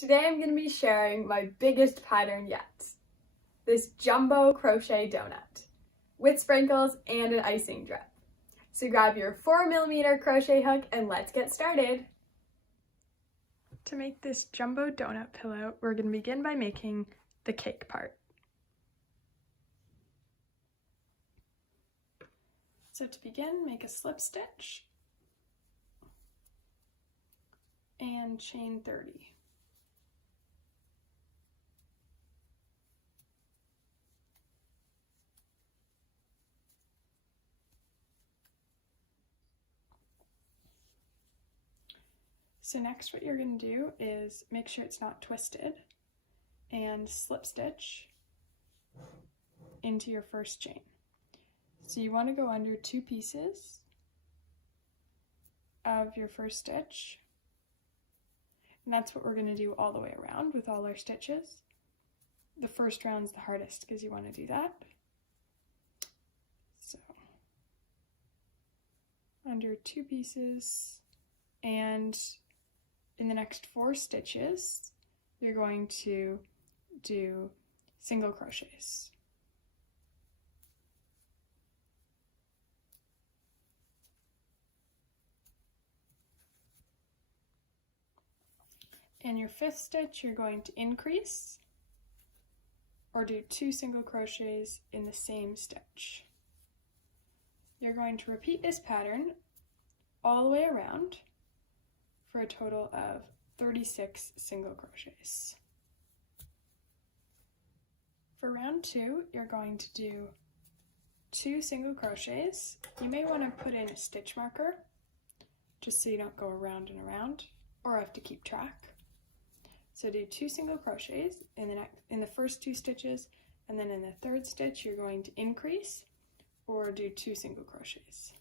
Today I'm going to be sharing my biggest pattern yet. This jumbo crochet donut with sprinkles and an icing drip. So grab your 4mm crochet hook and let's get started. To make this jumbo donut pillow, we're going to begin by making the cake part. So to begin, make a slip stitch and chain 30. So next what you're going to do is make sure it's not twisted and slip stitch into your first chain. So you want to go under 2 pieces of your first stitch, and that's what we're going to do all the way around with all our stitches. The first round's the hardest because you want to do that. So under 2 pieces, and in the next 4 stitches, you're going to do single crochets. In your 5th stitch, you're going to increase or do 2 single crochets in the same stitch. You're going to repeat this pattern all the way around for a total of 36 single crochets. For round 2, you're going to do 2 single crochets. You may want to put in a stitch marker just so you don't go around and around or have to keep track. So do 2 single crochets in the first 2 stitches, and then in the 3rd stitch you're going to increase or do 2 single crochets.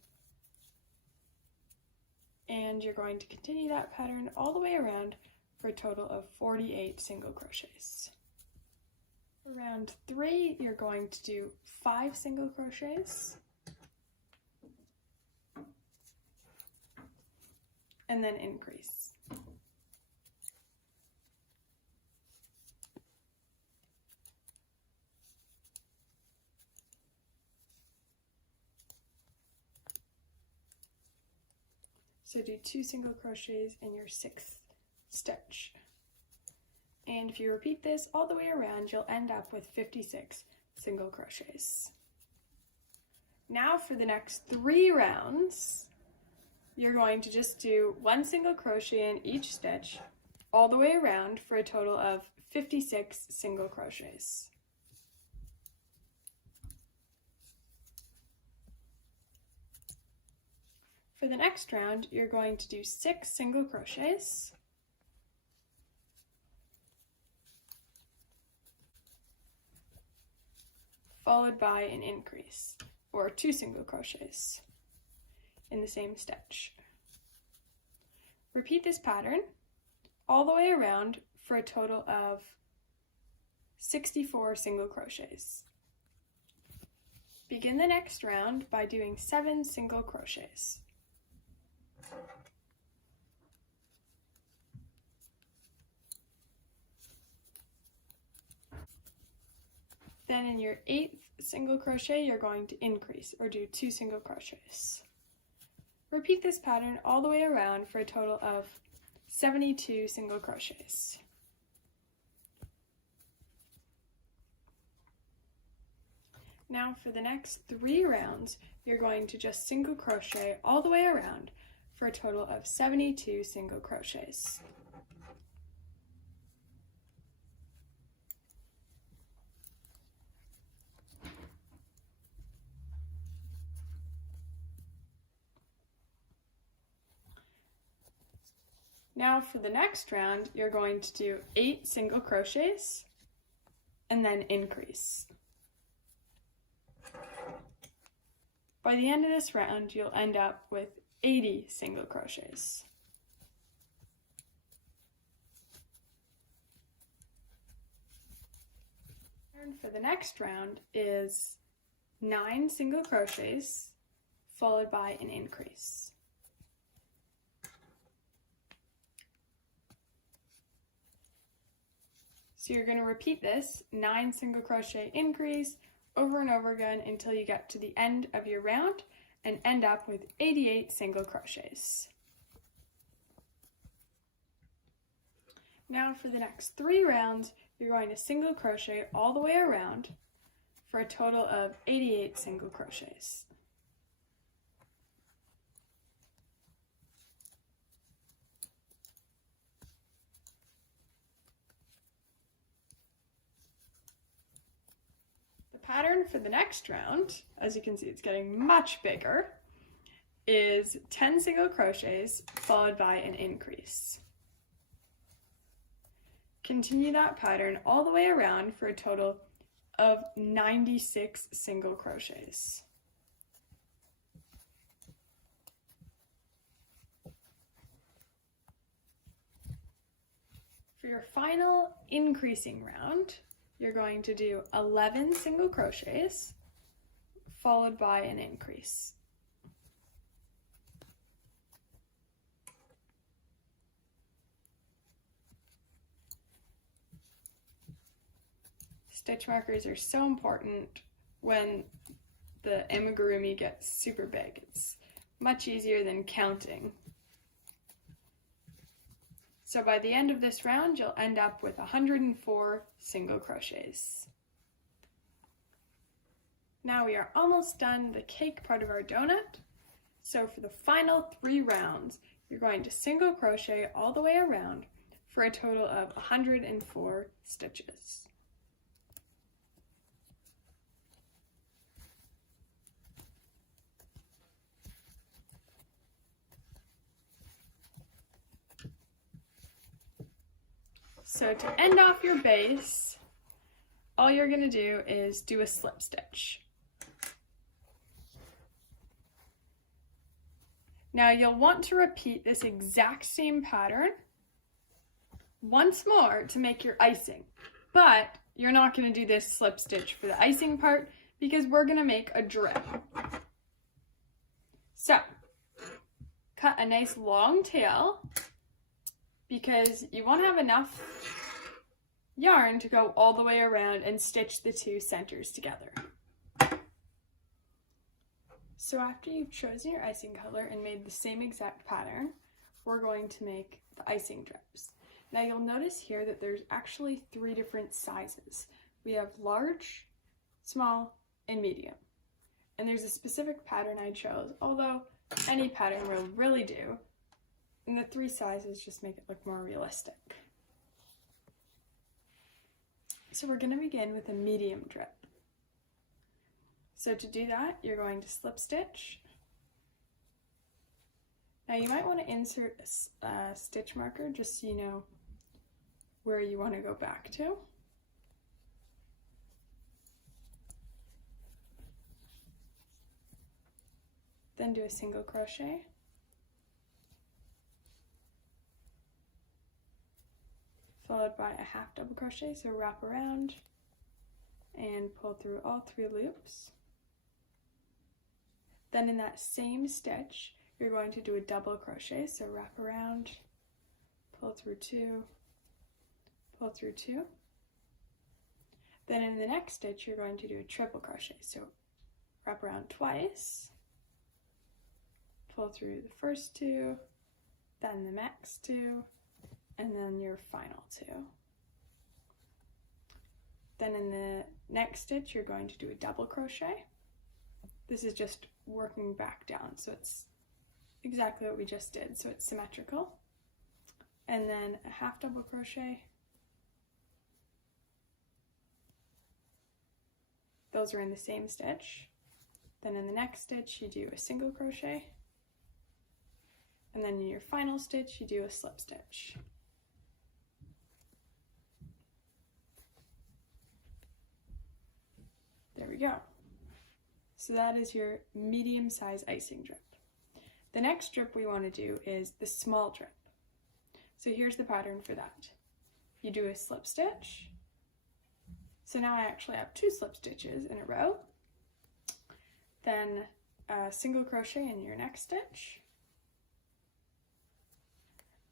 And you're going to continue that pattern all the way around for a total of 48 single crochets. For round 3, you're going to do 5 single crochets and then increase. So do 2 single crochets in your 6th stitch. And if you repeat this all the way around, you'll end up with 56 single crochets. Now for the next 3 rounds, you're going to just do 1 single crochet in each stitch all the way around for a total of 56 single crochets. For the next round, you're going to do 6 single crochets, followed by an increase, or 2 single crochets in the same stitch. Repeat this pattern all the way around for a total of 64 single crochets. Begin the next round by doing 7 single crochets. Then in your 8th single crochet, you're going to increase or do 2 single crochets. Repeat this pattern all the way around for a total of 72 single crochets. Now for the next 3 rounds, you're going to just single crochet all the way around for a total of 72 single crochets. Now for the next round, you're going to do 8 single crochets and then increase. By the end of this round, you'll end up with 80 single crochets. And for the next round is 9 single crochets followed by an increase. So you're going to repeat this 9 single crochet increase over and over again until you get to the end of your round and end up with 88 single crochets. Now for the next 3 rounds, you're going to single crochet all the way around for a total of 88 single crochets. The pattern for the next round, as you can see it's getting much bigger, is 10 single crochets followed by an increase. Continue that pattern all the way around for a total of 96 single crochets. For your final increasing round, you're going to do 11 single crochets followed by an increase. Stitch markers are so important when the amigurumi gets super big. It's much easier than counting. So by the end of this round, you'll end up with 104 single crochets. Now we are almost done the cake part of our donut. So for the final 3 rounds, you're going to single crochet all the way around for a total of 104 stitches. So to end off your base, all you're going to do is do a slip stitch. Now you'll want to repeat this exact same pattern once more to make your icing, but you're not going to do this slip stitch for the icing part because we're going to make a drip. So cut a nice long tail, because you won't have enough yarn to go all the way around and stitch the 2 centers together. So after you've chosen your icing color and made the same exact pattern, we're going to make the icing drips. Now you'll notice here that there's actually 3 different sizes. We have large, small, and medium. And there's a specific pattern I chose, although any pattern will really do. And the 3 sizes just make it look more realistic. So we're going to begin with a medium drip. So to do that, you're going to slip stitch. Now you might want to insert a stitch marker just so you know where you want to go back to. Then do a single crochet. Followed by a half double crochet, so wrap around and pull through all 3 loops. Then in that same stitch, you're going to do a double crochet, so wrap around, pull through 2, pull through 2. Then in the next stitch, you're going to do a triple crochet, so wrap around twice, pull through the first 2, then the next 2, and then your final 2. Then in the next stitch, you're going to do a double crochet. This is just working back down, so it's exactly what we just did, so it's symmetrical. And then a half double crochet. Those are in the same stitch. Then in the next stitch, you do a single crochet. And then in your final stitch, you do a slip stitch. There we go. So that is your medium size icing drip. The next drip we want to do is the small drip. So here's the pattern for that. You do a slip stitch. So now I actually have 2 slip stitches in a row. Then a single crochet in your next stitch.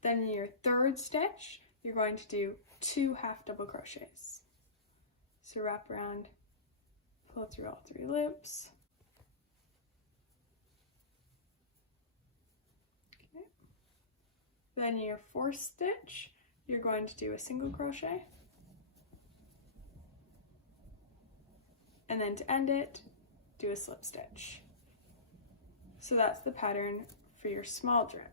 Then in your third stitch, you're going to do 2 half double crochets. So wrap around, pull through all 3 loops. Okay. Then your 4th stitch, you're going to do a single crochet. And then to end it, do a slip stitch. So that's the pattern for your small drip.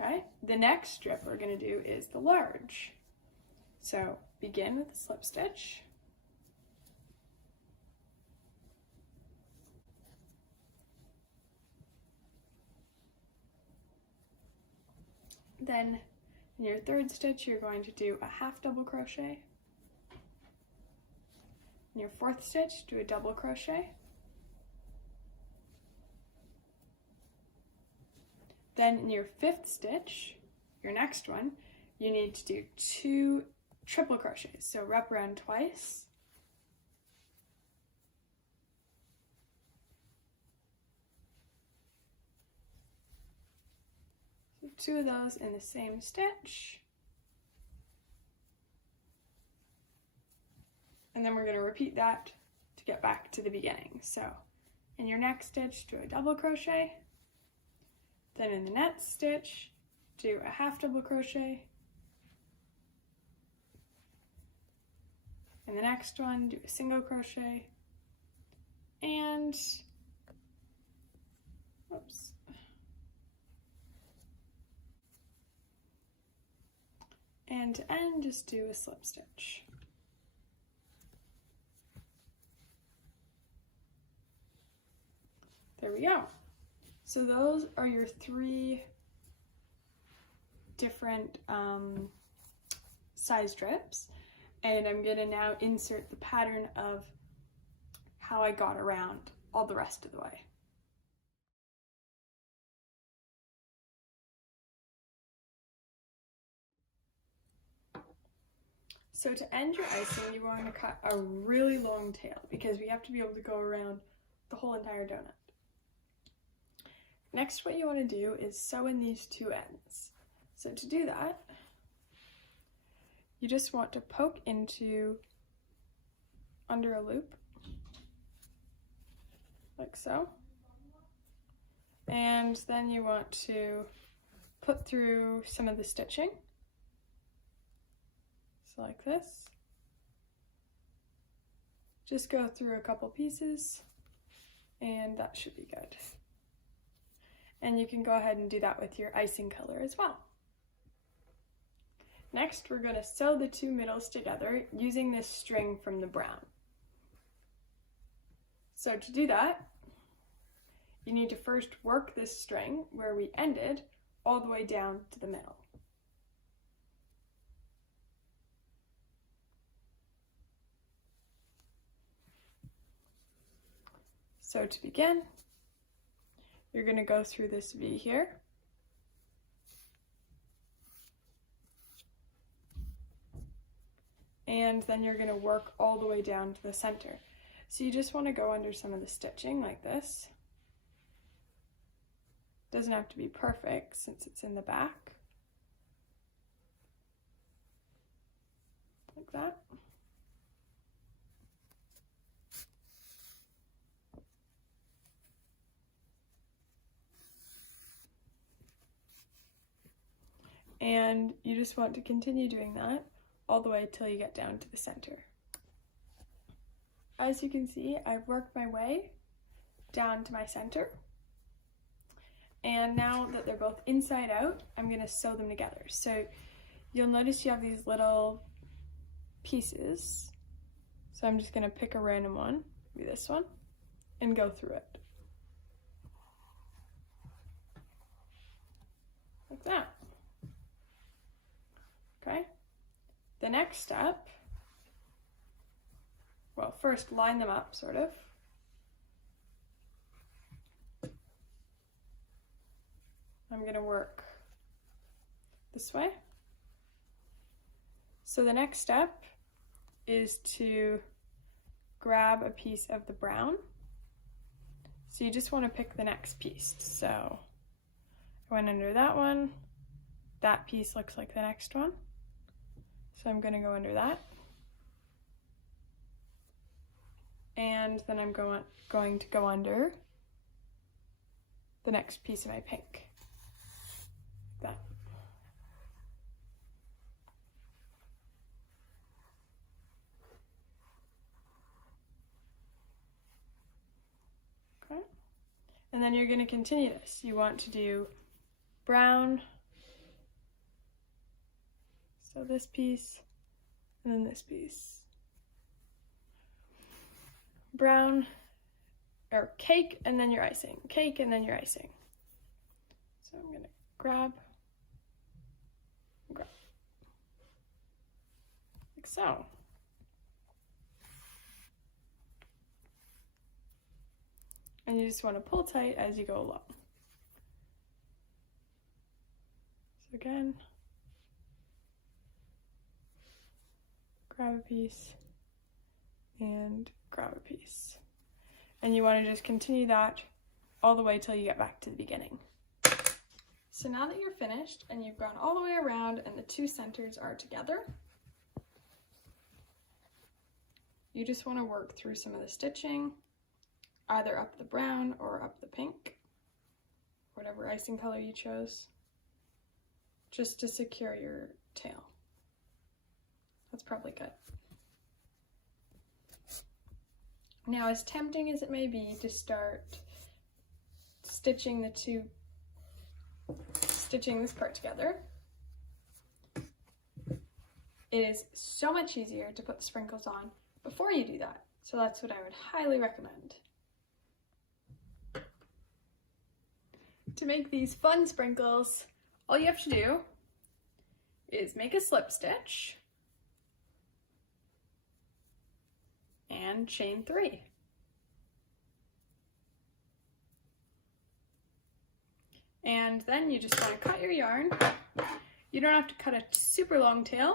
Okay, the next strip we're going to do is the large. So begin with a slip stitch. Then in your 3rd stitch, you're going to do a half double crochet. In your 4th stitch, do a double crochet. Then in your 5th stitch, your next one, you need to do 2 triple crochets. So wrap around twice. So 2 of those in the same stitch. And then we're going to repeat that to get back to the beginning. So in your next stitch, do a double crochet. Then in the next stitch, do a half double crochet. In the next one, do a single crochet. And, oops. And to end, just do a slip stitch. There we go. So those are your 3 different size strips, and I'm going to now insert the pattern of how I got around all the rest of the way. So to end your icing, you want to cut a really long tail because we have to be able to go around the whole entire donut. Next, what you want to do is sew in these 2 ends. So to do that, you just want to poke into under a loop, like so. And then you want to put through some of the stitching, so like this. Just go through a couple pieces, and that should be good. And you can go ahead and do that with your icing color as well. Next, we're going to sew the 2 middles together using this string from the brown. So to do that, you need to first work this string where we ended all the way down to the middle. So to begin, you're going to go through this V here. And then you're going to work all the way down to the center. So you just want to go under some of the stitching like this. Doesn't have to be perfect since it's in the back. Like that. And you just want to continue doing that all the way till you get down to the center. As you can see, I've worked my way down to my center. And now that they're both inside out, I'm going to sew them together. So you'll notice you have these little pieces. So I'm just going to pick a random one, maybe this one, and go through it. Like that. Okay, the next step, well, first line them up, sort of. I'm going to work this way. So the next step is to grab a piece of the brown. So you just want to pick the next piece. So I Going under that one. That piece looks like the next one. So I'm going to go under that. And then I'm going to go under the next piece of my pink. Like that. Okay. And then you're going to continue this. You want to do brown. So this piece, and then this piece. Brown, or cake, and then your icing. Cake, and then your icing. So I'm gonna grab, like so. And you just want to pull tight as you go along. So again, grab a piece and grab a piece. And you want to just continue that all the way till you get back to the beginning. So now that you're finished and you've gone all the way around and the two centers are together, you just want to work through some of the stitching, either up the brown or up the pink, whatever icing color you chose, just to secure your tail. That's probably good. Now, as tempting as it may be to start stitching this part together, it is so much easier to put the sprinkles on before you do that. So that's what I would highly recommend. To make these fun sprinkles, all you have to do is make a slip stitch and chain 3. And then you just want to cut your yarn. You don't have to cut a super long tail.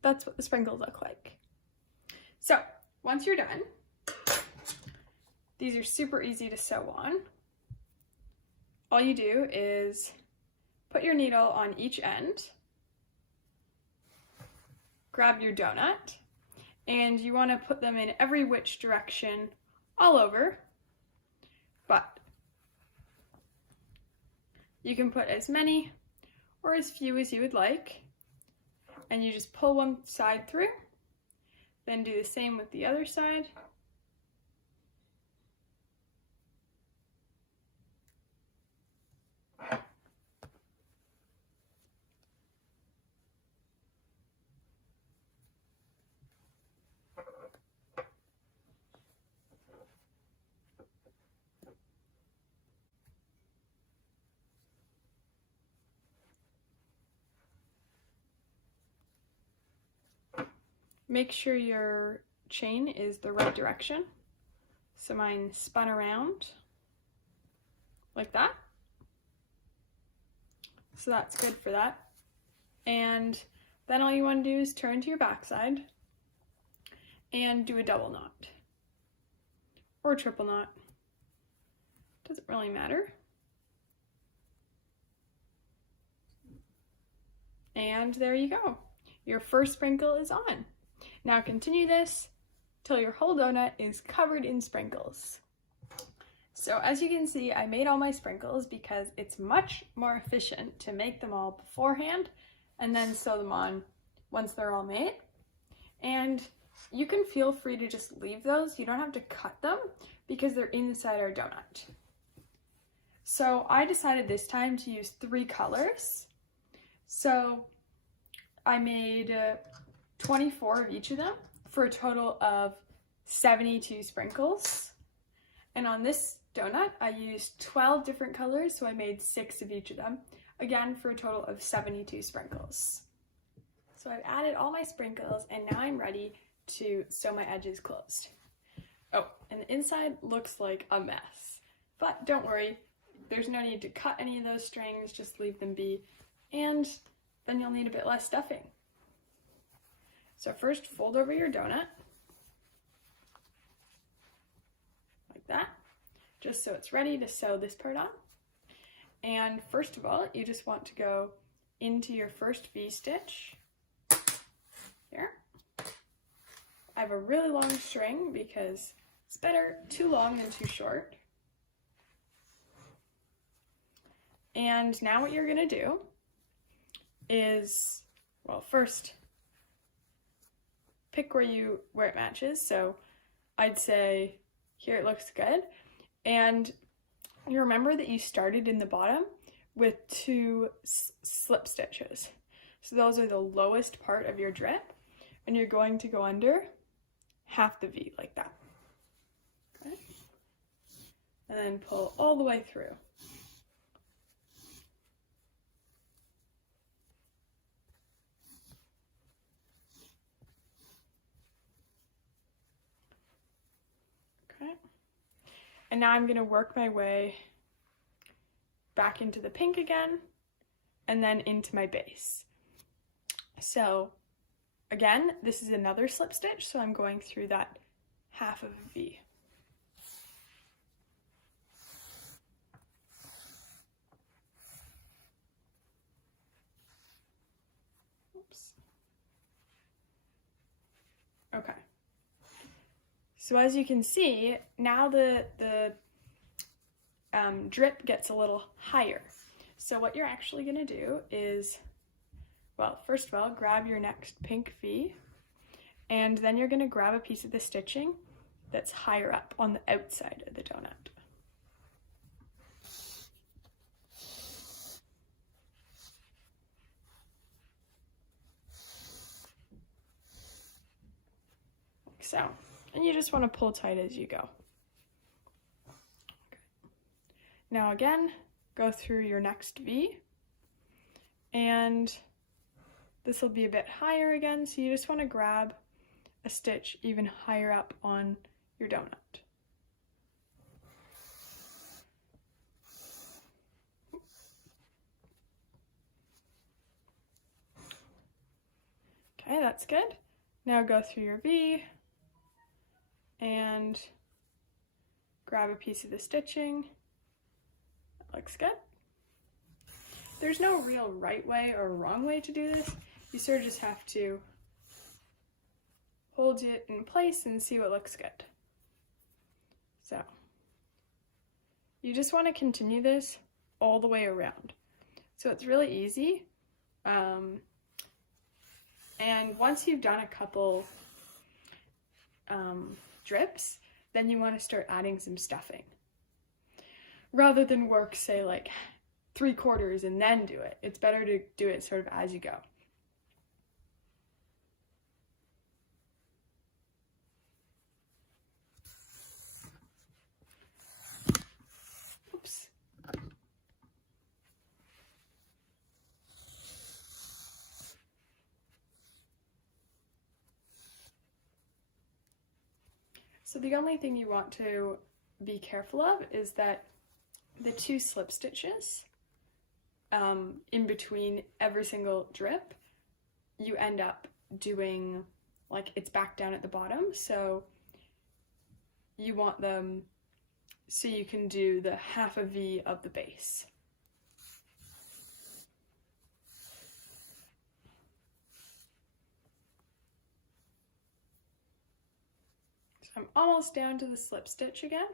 That's what the sprinkles look like. So once you're done, these are super easy to sew on. All you do is put your needle on each end, grab your donut, and you want to put them in every which direction all over, but you can put as many or as few as you would like, and you just pull one side through, then do the same with the other side. Make sure your chain is the right direction. So mine spun around like that. So that's good for that. And then all you want to do is turn to your backside and do a double knot or a triple knot. Doesn't really matter. And there you go. Your first sprinkle is on. Now continue this till your whole donut is covered in sprinkles. So as you can see, I made all my sprinkles because it's much more efficient to make them all beforehand and then sew them on once they're all made. And you can feel free to just leave those. You don't have to cut them because they're inside our donut. So I decided this time to use 3 colors. So I made 24 of each of them for a total of 72 sprinkles. And on this donut, I used 12 different colors, so I made 6 of each of them, again for a total of 72 sprinkles. So I've added all my sprinkles, and now I'm ready to sew my edges closed. Oh, and the inside looks like a mess, but don't worry, there's no need to cut any of those strings, just leave them be, and then you'll need a bit less stuffing. So first, fold over your donut. that, just so it's ready to sew this part on. And first of all, you just want to go into your first V-stitch here. I have a really long string because it's better too long than too short. And now what you're gonna do is, well, first pick where it matches. So I'd say here it looks good. And you remember that you started in the bottom with 2 slip stitches. So those are the lowest part of your drip, and you're going to go under half the V like that. Okay. And then pull all the way through. Okay. And now I'm going to work my way back into the pink again, and then into my base. So again, this is another slip stitch, so I'm going through that half of a V. Oops. Okay. So as you can see, now the drip gets a little higher. So what you're actually going to do is, well, first of all, grab your next pink V, and then you're going to grab a piece of the stitching that's higher up on the outside of the donut. Like so. And you just want to pull tight as you go. Okay. Now again, go through your next V, and this will be a bit higher again, so you just want to grab a stitch even higher up on your donut. Okay, that's good. Now go through your V and grab a piece of the stitching. That looks good. There's no real right way or wrong way to do this. You sort of just have to hold it in place and see what looks good. So you just want to continue this all the way around. So it's really easy. And once you've done a couple drips, then you want to start adding some stuffing. Rather than work, say, like 3/4 and then do it. It's better to do it sort of as you go. Oops. So the only thing you want to be careful of is that the 2 slip stitches in between every single drip, you end up doing, like, it's back down at the bottom, so you want them so you can do the half a V of the base. So I'm almost down to the slip stitch again.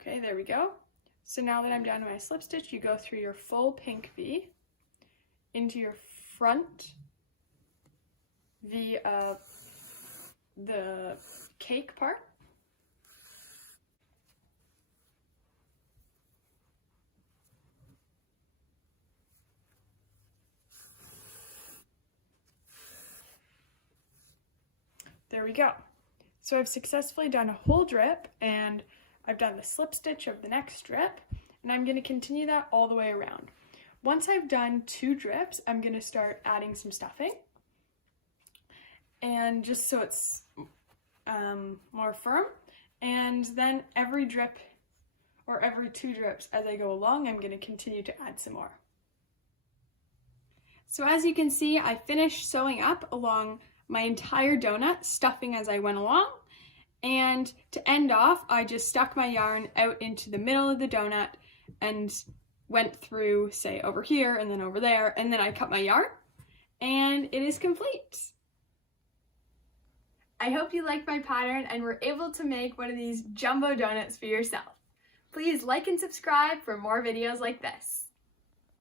Okay, there we go. So now that I'm down to my slip stitch, you go through your full pink V into your front V of the cake part. There we go. So I've successfully done a whole drip, and I've done the slip stitch of the next drip, and I'm going to continue that all the way around. Once I've done 2 drips, I'm going to start adding some stuffing, and just so it's more firm, and then every drip or every 2 drips as I go along, I'm going to continue to add some more. So as you can see, I finished sewing up along my entire donut, stuffing as I went along. And to end off, I just stuck my yarn out into the middle of the donut and went through, say, over here and then over there, and then I cut my yarn, and it is complete. I hope you liked my pattern and were able to make one of these jumbo donuts for yourself. Please like and subscribe for more videos like this.